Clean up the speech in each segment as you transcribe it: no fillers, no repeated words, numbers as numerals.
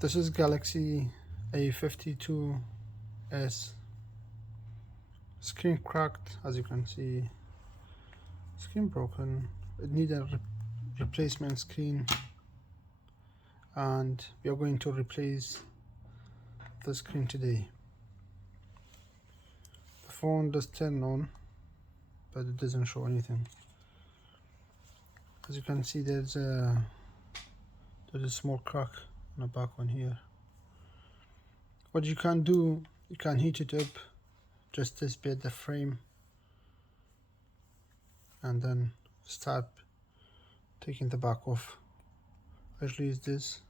This is GalaXY A52s screen cracked, as you can see. Screen broken. It needs a replacement screen, and we are going to replace the screen today. The phone does turn on, but it doesn't show anything. As you can see, there's a small crack on the back one here. What you can do, you can heat it up just this bit, the frame, and then start taking the back off. I usually use this.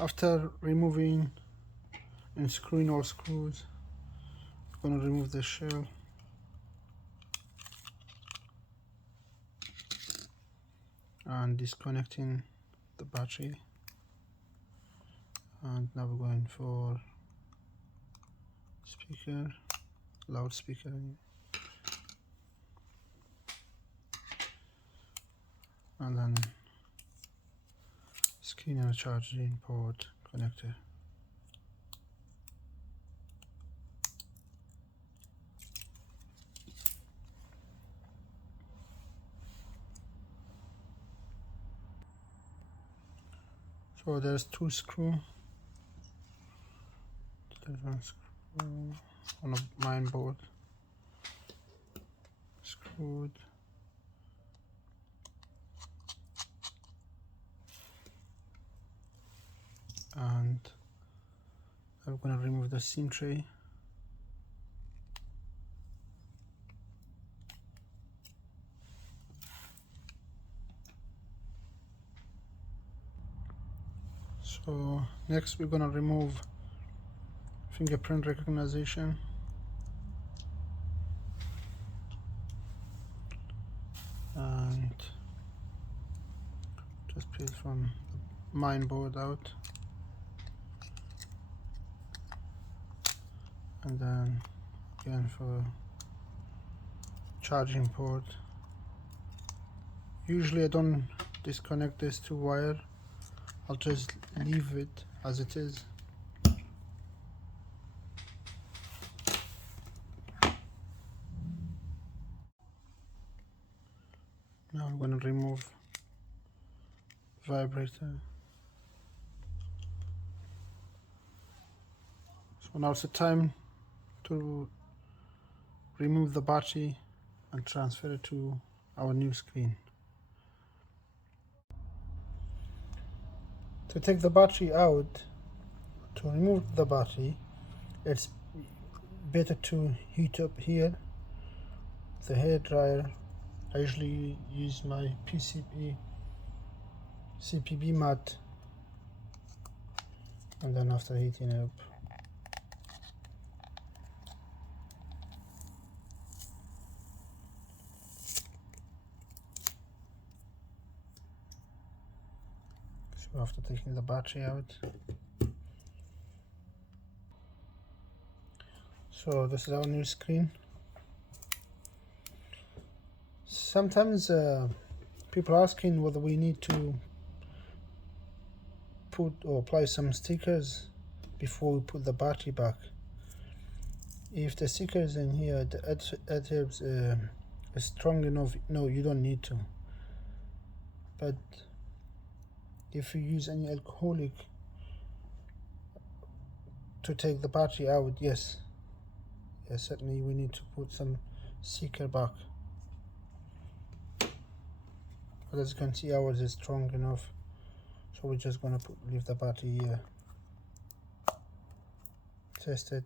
After removing and screwing all screws, I'm going to remove the shell and disconnecting the battery, and now we're going for speaker, loudspeaker, and then screen and charging port connector. So there's two screws. There's one screw on a main board, screwed, and I'm going to remove the SIM tray. So next we're going to remove fingerprint recognition, and just peel from the main board out, and then again for charging port. Usually I don't disconnect this to wire, I'll just leave it as it is. Now I'm going to remove vibrator. So now it's the time to remove the battery and transfer it to our new screen. To take the battery out, to remove the battery, it's better to heat up here the hair dryer. I usually use my CPB mat, and then after heating it up, so after taking the battery out, so this is our new screen. Sometimes people are asking whether we need to put or apply some stickers before we put the battery back. If the stickers in here, the adhesives is strong enough, no, you don't need to. But if you use any alcoholic to take the battery out, yes, yeah, certainly we need to put some seeker back. But as you can see, ours is strong enough, so we're just gonna leave the battery here. Test it.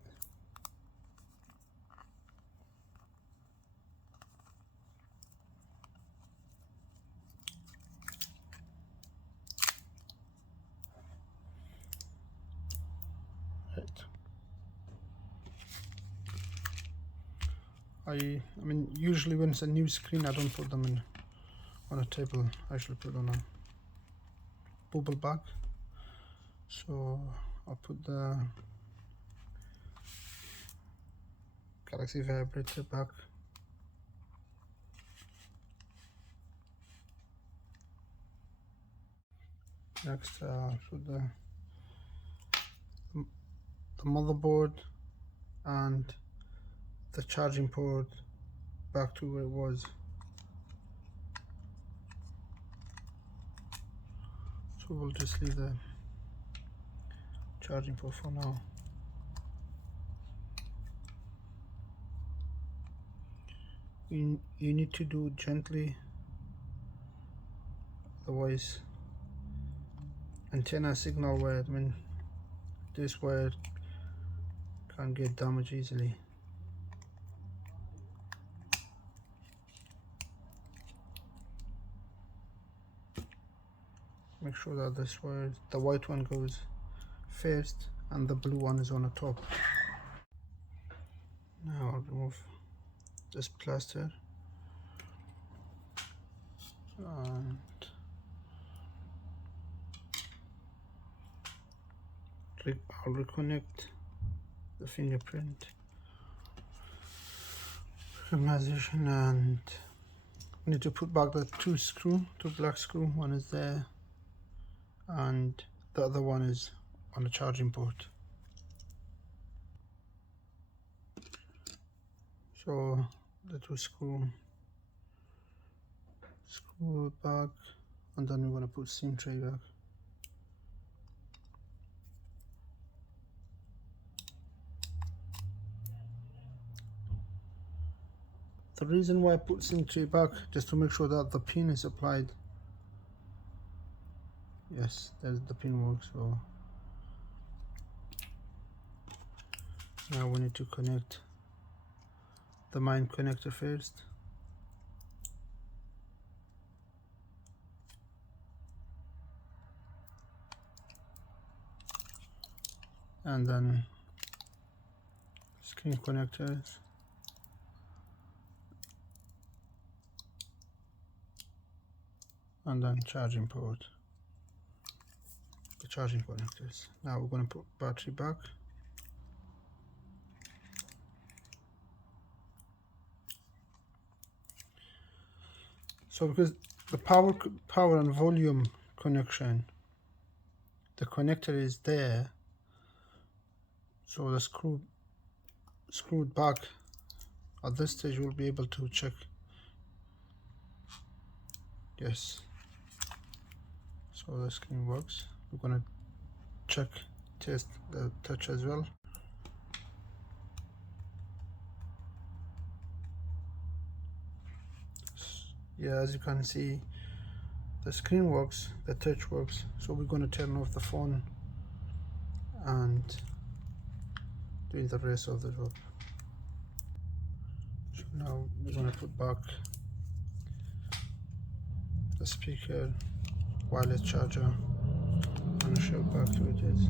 Right. I mean, usually when it's a new screen, I don't put them on a table. I should put on a bubble bag. So I'll put the GalaXY vibrator back. Next, put the motherboard and the charging port back to where it was. So we'll just leave the charging port for now. You need to do it gently, otherwise antenna signal wire, I mean this wire can get damaged easily. Make sure that this wire, the white one, goes first and the blue one is on the top. Now I'll remove this plaster and I'll reconnect the fingerprint organization, and we need to put back the two black screw. One is there and the other one is on the charging port. So the two screw back, and then we're going to put SIM tray back. The reason why I put SIM tray back, just to make sure that the pin is applied. Yes, there's the pin works. So now we need to connect the main connector first. And then screen connectors. And then charging port, the charging connectors. Now we're going to put battery back. So because the power and volume connection, the connector is there, so the screwed back. At this stage we'll be able to check. Yes, so the screen works. We're going to test the touch as well. Yeah, as you can see, the screen works, the touch works. So we're going to turn off the phone and doing the rest of the job. So now we're going to put back the speaker, wireless charger, and show back to it is.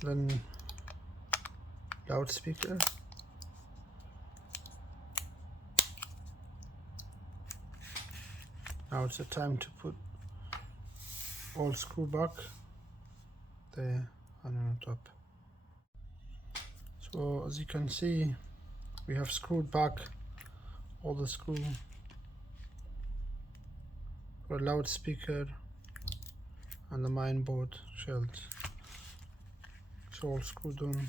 Then loudspeaker. Now it's the time to put all screw back there and on top. So as you can see, we have screwed back all the screw for loudspeaker and the main board shells. It's all screwed on.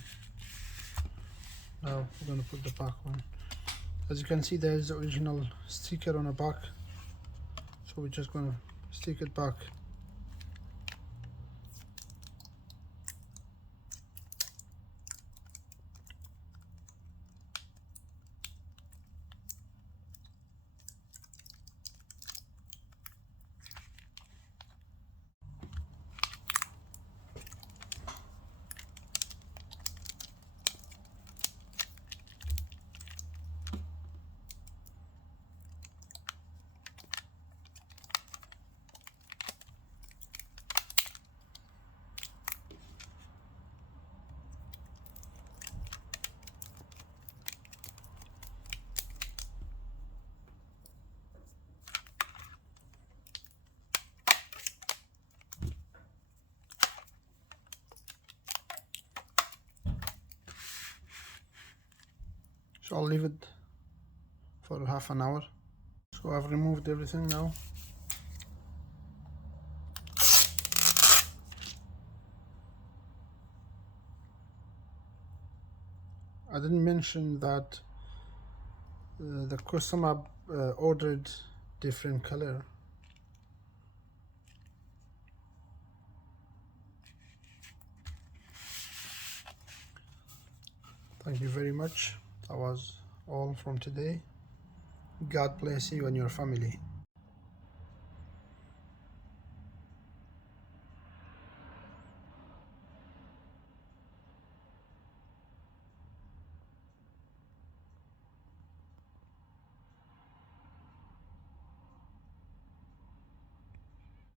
Now we're going to put the back one. As you can see, there is the original sticker on the back, so we're just going to stick it back. So I'll leave it for half an hour. So I've removed everything now. I didn't mention that the customer ordered different color. Thank you very much. That was all from today. God bless you and your family.